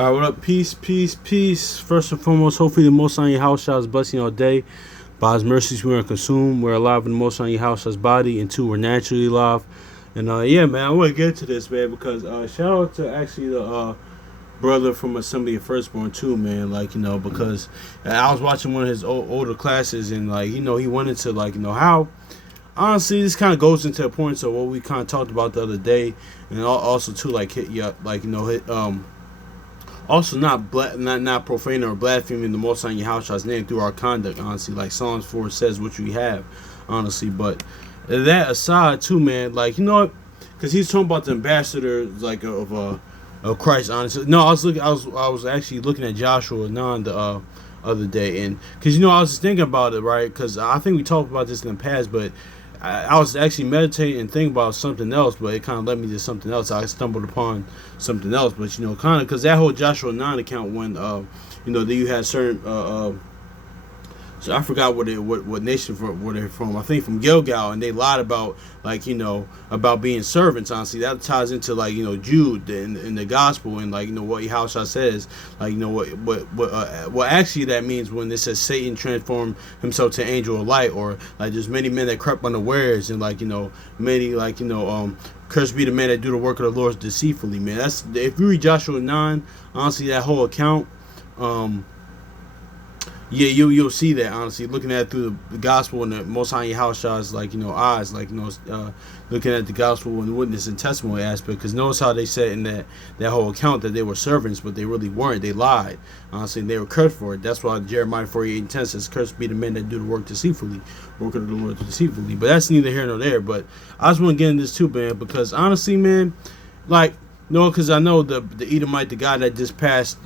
All right, what up? Peace, peace, peace. First and foremost, hopefully the Most High house shall is blessing all day. By His mercies we are consumed. We're alive in the Most High house shall's body, and two, we're naturally alive. And yeah, man, I want to get into this, man, because shout out to actually the brother from Assembly of Firstborn too, man. Like, because I was watching one of his older classes, and like, he went into like, how. Honestly, this kind of goes into the points of what we kind of talked about the other day, and also too, like, also not profaning or blaspheming the Most High Yahweh's name through our conduct, honestly. Like Psalms 4 says, which we have, honestly. But that aside, too, man, like, you know what? Because he's talking about the ambassador, like, of Christ, honestly. No, I was actually looking at Joshua 9 the other day, and because I was just thinking about it, right? Because I think we talked about this in the past, but I was actually meditating and thinking about something else, but it kind of led me to something else. I stumbled upon something else, but kind of because that whole Joshua 9 account, when that you had certain so I forgot what nation where they're from. I think from Gilgal, and they lied about about being servants. Honestly, that ties into Jude in the gospel, and what Yahushua says. What actually that means when it says Satan transformed himself to an angel of light, or like there's many men that crept unawares, and many cursed be the man that do the work of the Lord deceitfully. Man, that's if you read Joshua 9, honestly, that whole account. Yeah, you'll see that, honestly, looking at it through the gospel and the Most High Yahweh's eyes, looking at the gospel and the witness and testimony aspect. Because notice how they said in that whole account that they were servants, but they really weren't. They lied, honestly, and they were cursed for it. That's why Jeremiah 48:10 says, "Cursed be the men that do the work deceitfully, work of the Lord deceitfully." But that's neither here nor there. But I just want to get into this too, man, because honestly, man, because I know the Edomite, the guy that just passed,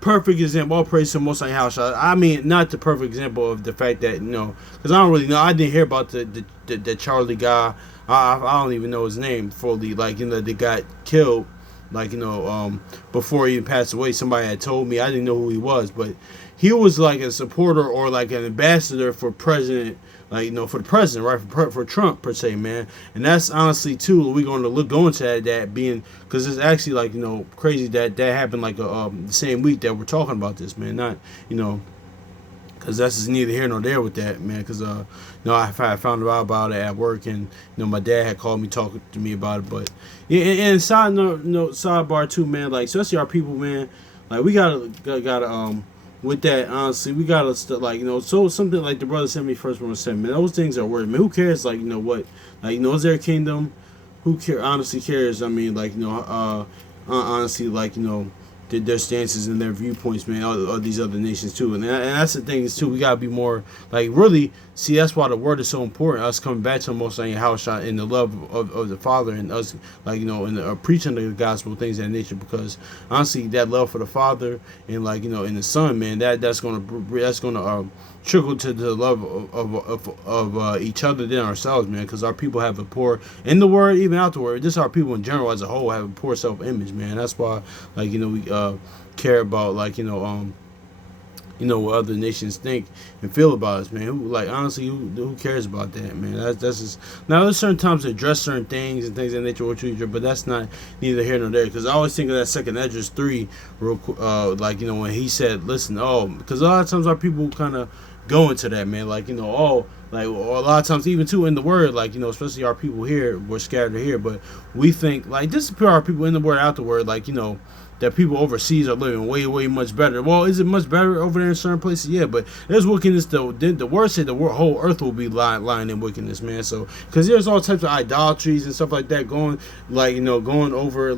perfect example. All praise to the Most High House. I mean, not the perfect example of the fact that because I don't really know. I didn't hear about the Charlie guy. I don't even know his name fully. That got killed. Before he even passed away, somebody had told me. I didn't know who he was, but he was like a supporter or like an ambassador for president. For the president, right? For Trump, per se, man. And that's honestly, too, we're going to go into that being, because it's actually, crazy that happened, the same week that we're talking about this, man. Not, because that's just neither here nor there with that, man. Because, I found out about it at work, and, my dad had called me, talking to me about it. But, yeah, and sidebar, too, man, especially our people, man, we gotta, with that, honestly, we gotta so something like the brother sent me first one said, man, those things are worth, man. Who cares? What? Is there a kingdom? Who honestly cares? I mean, honestly, their stances and their viewpoints, man, of these other nations too, and that's the thing is too. We gotta be more really see. That's why the word is so important. Us coming back to the Most High house shot in the love of the Father, and us in the preaching the gospel, things of that nature. Because honestly, that love for the Father and in the Son, man, that's gonna trickle to the love of each other than ourselves, man. Because our people have a poor, in the word, even out the word, just our people in general as a whole have a poor self-image, man. That's why we care about what other nations think and feel about us, man. Who honestly, who cares about that, man? That's just, now there's certain times to address certain things and things of that nature, but that's not neither here nor there. Because I always think of that second Esdras 3 real when he said, listen, because a lot of times our people kind of go into that, man, or a lot of times even too in the word, especially our people here, we're scattered here, but we think this is our people in the word, out the word, that people overseas are living way, way much better. Well, is it much better over there in certain places? Yeah, but there's wickedness. The word said the whole earth will be lying in wickedness, man. So, because there's all types of idolatries and stuff like that going, going over,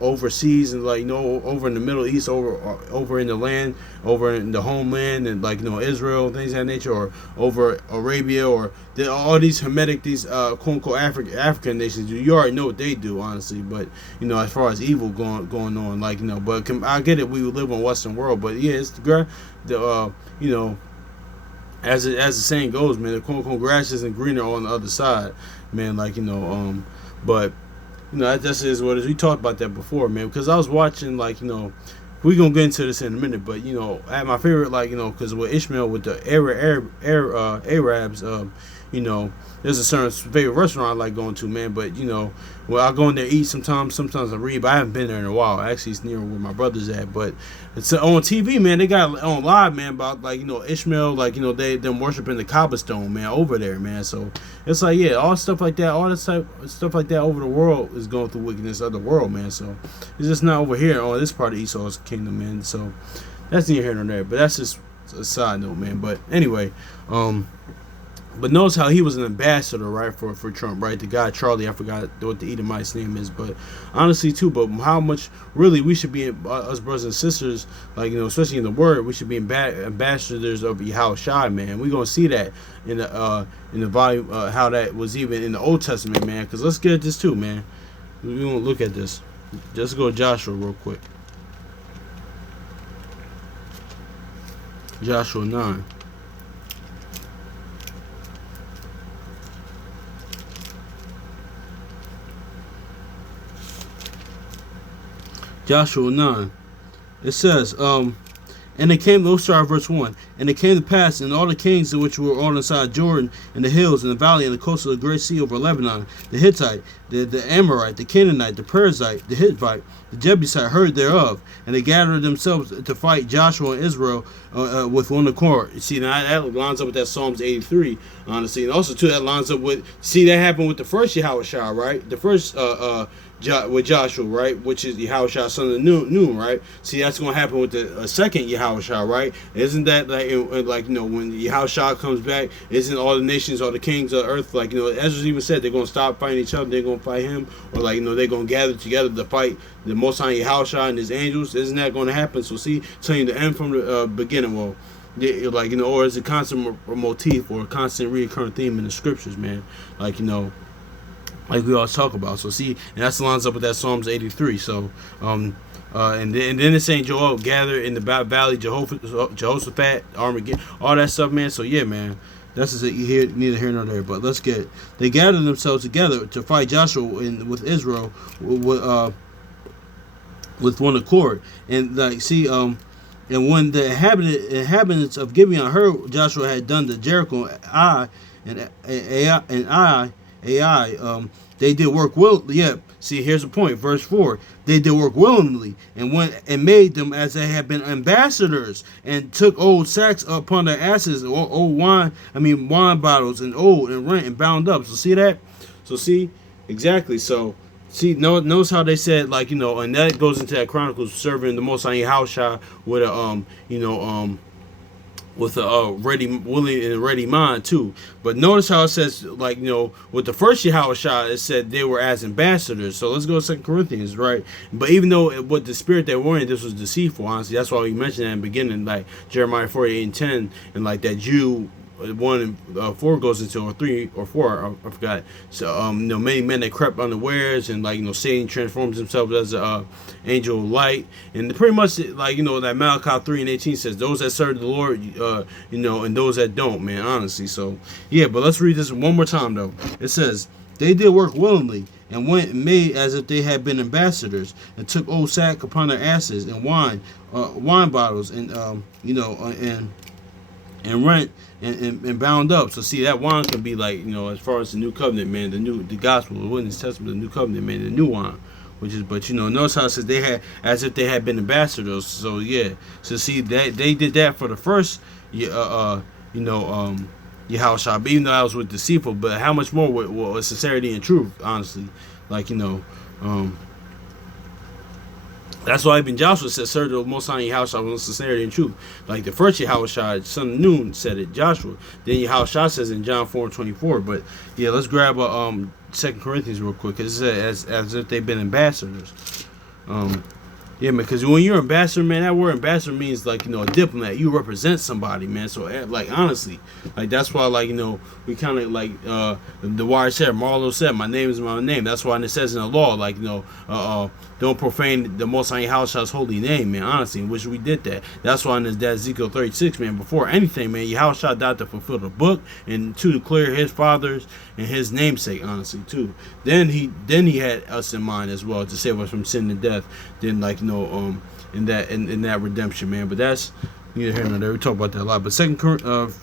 overseas and over in the Middle East, over in the land, over in the homeland, and Israel, things of that nature, or over Arabia, or all these Hamitic, these quote unquote African nations. You already know what they do, honestly. But as far as evil going on. But I get it. We live in Western world, but yeah, it's as the saying goes, man, the quote unquote grass isn't greener on the other side, man. But that just is what it is. We talked about that before, man. Because I was watching, we gonna get into this in a minute, but at my favorite, because with Ishmael with the Arabs, you know, there's a certain favorite restaurant I like going to, man. But you know, well, I go in there eat sometimes. Sometimes I read, but I haven't been there in a while. Actually, it's near where my brother's at. But it's on TV, man. They got on live, man, about like, you know, Ishmael, like, you know, them worshiping the Kaaba stone, man, over there, man. So it's like, yeah, all stuff like that, all this type stuff like that over the world is going through wickedness of the world, man. So it's just not over here on this part of Esau's kingdom, man. So that's neither here nor there. But that's just a side note, man. But anyway, but notice how he was an ambassador, right, for Trump, right? The guy Charlie, I forgot what the Edomite's name is, but honestly too. But how much really we should be, us brothers and sisters, like, you know, especially in the Word, we should be ambassadors of Yahweh Shai, man. We're gonna see that in the volume, how that was even in the Old Testament, man. Because let's get at this too, man. We gonna look at this. Just go to Joshua real quick. Joshua 9. Joshua 9. It says, and it came, let's start verse 1. And it came to pass in all the kings which were on the side of Jordan, and the hills, and the valley, and the coast of the great sea over Lebanon, the Hittite, the Amorite, the Canaanite, the Perizzite, the Hittite, the Jebusite heard thereof, and they gathered themselves to fight Joshua and Israel with one accord. You see, now that lines up with that Psalms 83, honestly. And also, too, that lines up with, see, that happened with the first Yahweh Shai, right? The first, with Joshua, right, which is Yahweh Shai, son of Nun, right? See, that's going to happen with the second Yahweh Shai, right? Isn't that like, you know, when Yahweh Shai comes back, isn't all the nations, all the kings of the earth, like, you know, Ezra even said they're going to stop fighting each other, they're going to fight him, or like, you know, they're going to gather together to fight the Most High Yahweh Shai and his angels. Isn't that going to happen? So see, telling you the end from the beginning. Well, like, you know, or is a constant motif or a constant recurring theme in the scriptures, man. Like, you know, like we always talk about. So see, and that lines up with that Psalms 83. So and then it's saying Joel gather in the valley, Jehoshaphat, Armageddon, all that stuff, man. So yeah, man, that's just neither here nor there. But let's get it. They gathered themselves together to fight Joshua with Israel with one accord. And like, see, and when the inhabitants of Gibeon heard Joshua had done the Jericho and Ai, they did work willingly. Yeah, see, here's the point. Verse 4. They did work willingly and went and made them as they had been ambassadors, and took old sacks upon their asses, old wine bottles, and old and rent and bound up. So see that? So see, exactly. So see, notice how they said, like, you know, and that goes into that Chronicles, serving the Most High Yahushua with a with a willing and ready mind too. But notice how it says, like, you know, with the first Yahushua, it said they were as ambassadors. So let's go to 2 Corinthians, right? But even though with the spirit they were in, this was deceitful, honestly. That's why we mentioned that in the beginning, like Jeremiah 48:10, and like that Jew 1 and 4 goes into, or 3 or 4, I forgot. So you know, many men that crept unawares, and like, you know, Satan transforms himself as a angel of light, and pretty much like, you know, that Malachi 3:18 says those that serve the Lord, you know, and those that don't, man, honestly. So yeah, but let's read this one more time though. It says they did work willingly and went and made as if they had been ambassadors, and took old sack upon their asses, and wine bottles, and you know, and rent and bound up. So see, that wine can be like, you know, as far as the new covenant, man, the gospel, the witness testament, the new covenant, man, the new wine, which is, but you know, notice how it says they had as if they had been ambassadors. So yeah, so see that they did that for the first, Yahushua, but even though I was with deceitful, but how much more with sincerity and truth, honestly, like, you know, that's why even Joshua said, serve the Most High Yahushua with sincerity and truth. Like the first Yahushua, son of Nun, said it, Joshua. Then Yahushua says in John 4:24. But yeah, let's grab 2 Corinthians real quick, because it says as if they've been ambassadors. Yeah, man, because when you're an ambassador, man, that word ambassador means, like, you know, a diplomat. You represent somebody, man. So, like, honestly, like, that's why, like, you know, we kind of, like, the wire said, Marlo said, my name is my name. That's why it says in the law, like, you know, don't profane the Most High Yahushua's holy name, man, honestly, in which we did that. That's why in that Ezekiel 36, man, before anything, man, Yahushua died to fulfill the book, and to declare his fathers and his namesake, honestly, too. Then he had us in mind as well, to save us from sin and death. Then, like, you know, in that redemption, man. But that's Neither here nor there. We talk about that a lot. But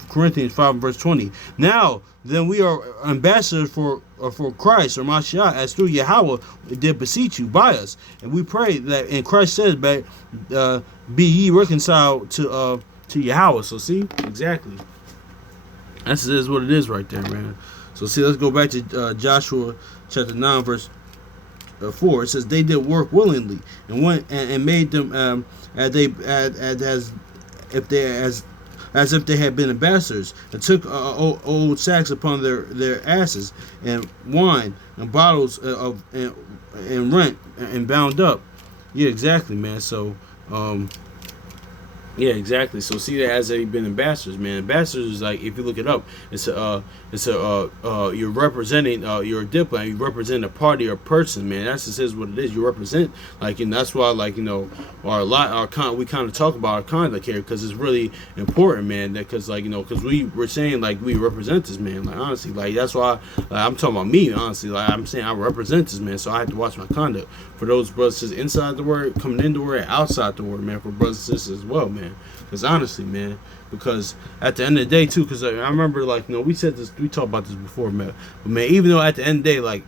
Corinthians 5 verse 20. Now then we are ambassadors for Christ or Mashiach, as through Yahweh did beseech you by us, and we pray that. And Christ says, "Be ye reconciled to Yahweh." So see, exactly. That's is what it is right there, man. So see, let's go back to Joshua chapter 9 verse 4. It says they did work willingly and went and made them as if they had been ambassadors, and took old sacks upon their asses, and wine and bottles and rent and bound up. Yeah, exactly, man. So yeah, exactly. So see that as they've been ambassadors, man. Ambassadors is like, if you look it up, you're representing, you're a diplomat. You represent a party or person, man. That's just is what it is. You represent, like, and that's why, like, we kind of talk about our conduct here because it's really important, man. Because because we're saying like we represent this man. Like honestly, like that's why I'm talking about me. Honestly, like I'm saying I represent this man, so I have to watch my conduct for those brothers and sisters inside the word, coming into the word, and outside the word, man. For brothers and sisters as well, man. Because honestly, man, because at the end of the day too, because I remember we said this, we talked about this before, man. But man, even though at the end of the day, like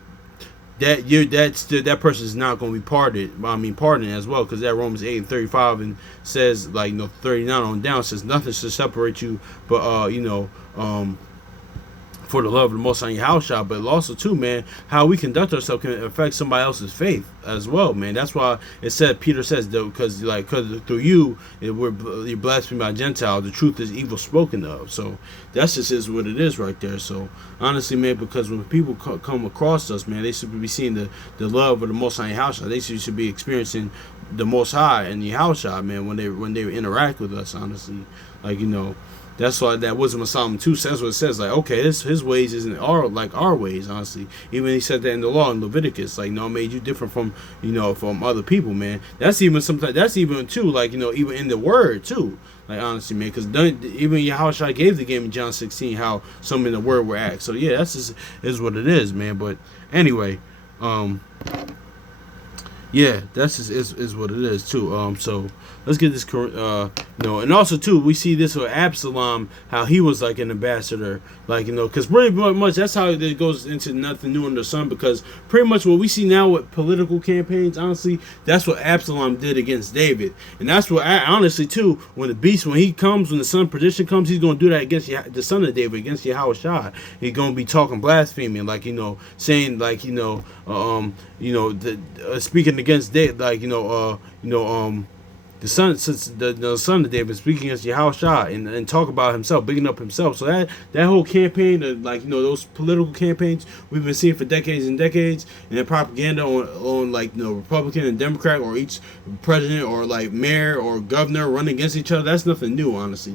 that person is not going to be pardoned as well, because that Romans 8:35 and says 39 on down says nothing should separate you, but for the love of the Most High Yahushua. But also too, man, how we conduct ourselves can affect somebody else's faith as well, man. That's why it said, Peter says, because through you you're blasphemed by Gentiles, the truth is evil spoken of. So that's just is what it is right there. So honestly, man, because when people come across us, man, they should be seeing the love of the Most High Yahushua. They should be experiencing the Most High and Yahushua, man, when they interact with us. Honestly, that's why that Wisdom of Solomon 2 says what it says. Like, okay, his ways isn't our ways, honestly. Even he said that in the law in Leviticus, I made you different from other people, man. That's even too, even in the word too. Like, honestly, man, because even Yahushua gave the game in John 16 how some in the word were act. So yeah, that's just is what it is, man. But anyway, yeah, that's just is what it is too. So let's get this, and also too, we see this with Absalom, how he was like an ambassador, because pretty much that's how it goes into nothing new under the sun. Because pretty much what we see now with political campaigns, honestly, that's what Absalom did against David, and that's what honestly too, when the son of perdition comes, he's gonna do that against the son of David, against Yahushua. He's gonna be talking blaspheming, saying speaking against David, the son of David speaking against Yahushua and talk about himself, bigging up himself. So that whole campaign, those political campaigns we've been seeing for decades and decades, and the propaganda on Republican and Democrat, or each president or mayor or governor running against each other. That's nothing new, honestly.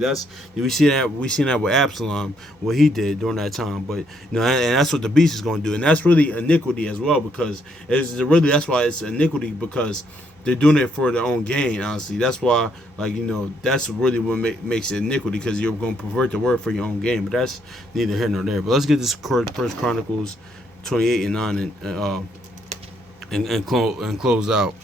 We seen that with Absalom, what he did during that time. But and that's what the beast is going to do, and that's really iniquity as well, because that's why it's iniquity, because they're doing it for their own gain, honestly. That's why, that's really what makes it iniquity, because you're going to pervert the word for your own gain. But that's neither here nor there. But let's get this First Chronicles 28 and 9 and close out.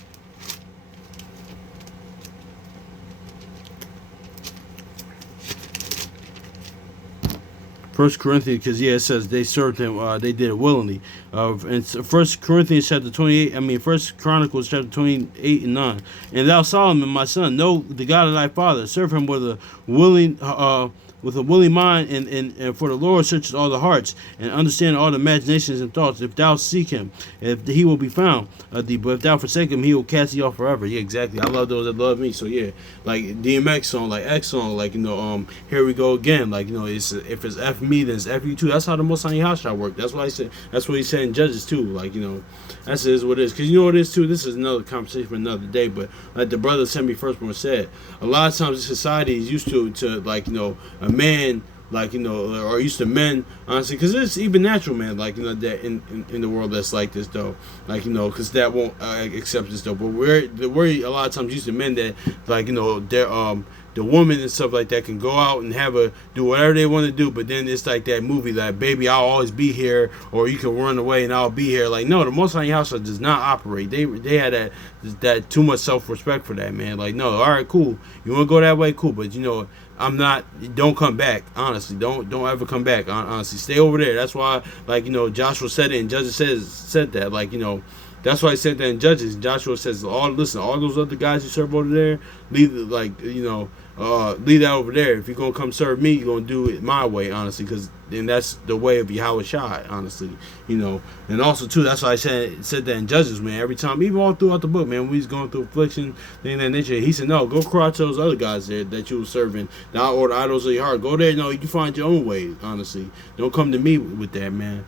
First Corinthians, because it says they served him, they did it willingly. And First Corinthians chapter 28, First Chronicles chapter 28 and 9. And thou Solomon, my son, know the God of thy father, serve him with a willing mind, and for the Lord searches all the hearts, and understand all the imaginations and thoughts. If thou seek him, if he will be found thee, but if thou forsake him, he will cast thee off forever. Yeah, exactly. I love those that love me. So yeah, DMX song, X song, here we go again. It's if it's F me, then it's F you too. That's how the Most High Yahushua work. That's what I said. That's what he said in Judges too. That's is what it is. Because you know what it is too. This is another conversation for another day. But like the brother sent me firstborn said, a lot of times society is used to a man, or used to men, honestly, because it's even natural, man, that in the world that's like this, though, because that won't accept this, though. But we're a lot of times used to men that, the woman and stuff like that can go out and do whatever they want to do, but then it's like that movie, like, baby, I'll always be here, or you can run away and I'll be here. Like, no, the Most High House does not operate. They had that too much self-respect for that, man. Like, no, all right, cool. You want to go that way, cool, but I'm not. Don't come back. Honestly, don't ever come back. Honestly, stay over there. That's why, like, Joshua said it, and Judges said that, like, that's why he said that in Judges. Joshua says, all those other guys you serve over there, leave that over there. If you're gonna come serve me, you're gonna do it my way, honestly, and that's the way of Yahweh Shai, honestly, And also too, that's why I said that in Judges, man. Every time, even all throughout the book, man, we was going through affliction, thing of that nature. He said, no, go cry to those other guys there that you were serving, or the idols of your heart. Go there, you find your own way, honestly. Don't come to me with that, man.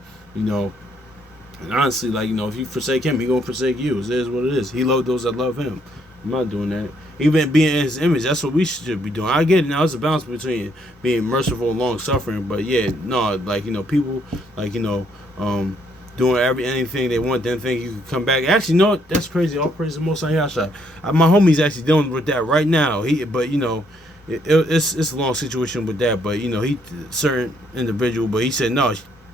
And honestly, like, if you forsake him, he gonna forsake you. It is what it is. He loved those that love him. I'm not doing that. Even being in his image, that's what we should be doing. I get it now. It's a balance between being merciful and long suffering, but yeah, no, like, people, like, doing anything they want, then think you can come back. Actually, no, that's crazy. All praise the Most High Yahshua. My homie's actually dealing with that right now. It's a long situation with that, but he certain individual, but he said no.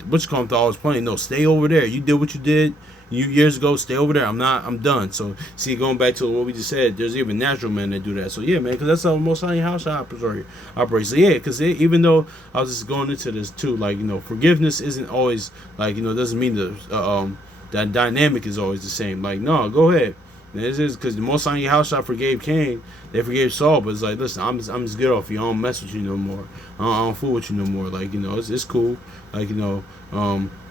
Which come to always playing. No, stay over there. You did what you did years ago. Stay over there. I'm done. So see, going back to what we just said, there's even natural men that do that. So yeah, man, because that's how Most High House operates. So yeah, because even though I was just going into this too, like, forgiveness isn't always, like, doesn't mean that dynamic is always the same. Like, no, go ahead. This is because the Most High House forgave Cain, they forgave Saul, but it's like, listen, I'm just good off you. I don't mess with you no more. I don't fool with you no more. Like, it's cool. Like,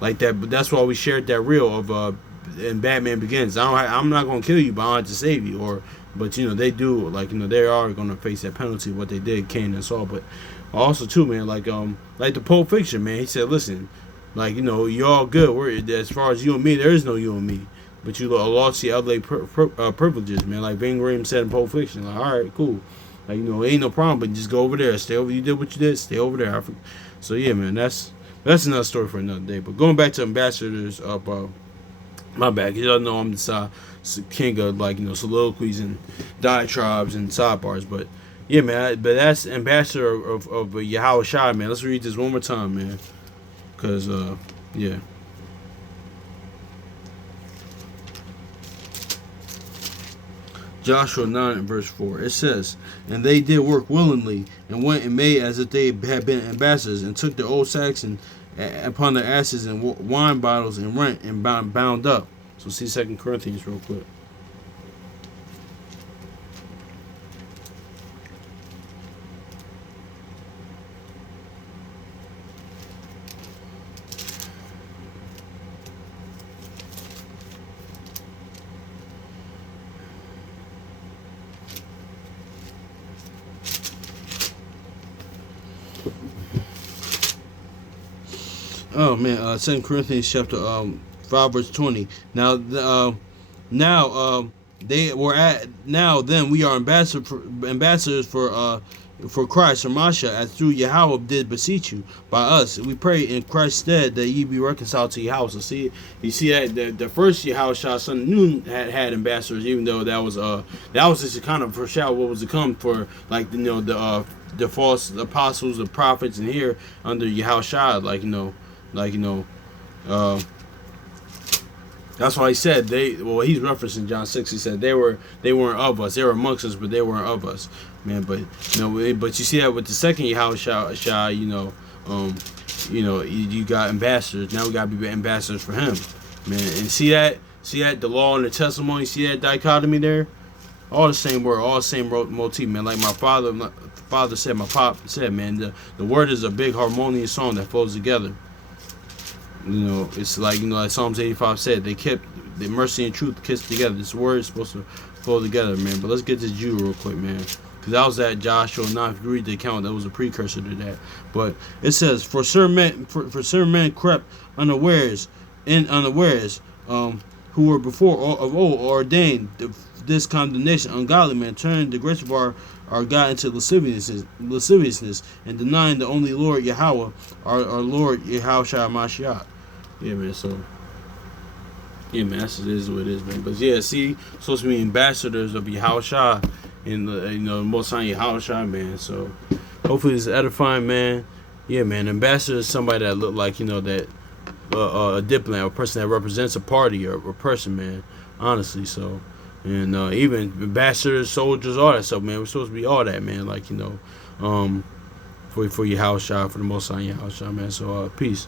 like that. But that's why we shared that reel of in Batman Begins. I'm not gonna kill you, but I have to save you. But they do, like, they are gonna face that penalty of what they did, Cain and Saul. But also too, man, like the Pulp Fiction, man. He said, listen, like, you're all good. As far as you and me, there is no you and me. But you lost your LA privileges, man. Like Ving Rhames said in Pulp Fiction. Like, all right, cool. Like, ain't no problem, but just go over there. Stay over. You did what you did. Stay over there. So yeah, man. That's another story for another day. But going back to ambassadors of my bad. Y'all know I'm the king of, like, soliloquies and diatribes and sidebars. But yeah, man. But that's ambassador of Yahweh Shai, man. Let's read this one more time, man. Cause yeah. Joshua 9 and verse 4. It says, and they did work willingly, and went and made as if they had been ambassadors, and took the old sacks and upon their asses and wine bottles, and rent and bound up. So see 2 Corinthians real quick. Oh man, 2 Corinthians chapter 5 verse 20. Now they were then we are ambassadors for Christ, or Masha, as through Yahweh did beseech you by us. We pray in Christ's stead that ye be reconciled to Yahweh. So see, you see that the first Yahweh son Nun had ambassadors, even though that was just a kind of foreshadow what was to come for, like, the false apostles, the prophets, and here under Yahweh, that's why he said he's referencing John 6. He said they weren't of us. They were amongst us, but they weren't of us, man. But but you see that with the second Yahweh, you got ambassadors. Now we got to be ambassadors for him, man. And see that the law and the testimony. See that dichotomy there. All the same word, all the same motif, man. Like my pop said, man. The word is a big harmonious song that flows together. It's like, like Psalms 85 said, they kept the mercy and truth kissed together. This word is supposed to flow together, man. But let's get to Jude real quick, man. Because that was at Joshua 9. If you read the account, that was a precursor to that. But it says, for certain men crept unawares, who were before of old ordained this condemnation. Ungodly men turned the grace of our God into lasciviousness, and denying the only Lord Yahweh, our Lord Yahweh Shai Mashiach. Yeah, man. So, yeah, man. That's what it is, man. But yeah, see, supposed to be ambassadors of Yahweh Shai, in the Most High Yahushua, man. So hopefully it's edifying, man. Yeah, man. Ambassador is somebody that look like that a diplomat, a person that represents a party or a person, man. Honestly, so. And even ambassadors, soldiers, all that stuff, man. We're supposed to be all that, man. Like, for your house shot, for the Most High house shot, man. So, peace.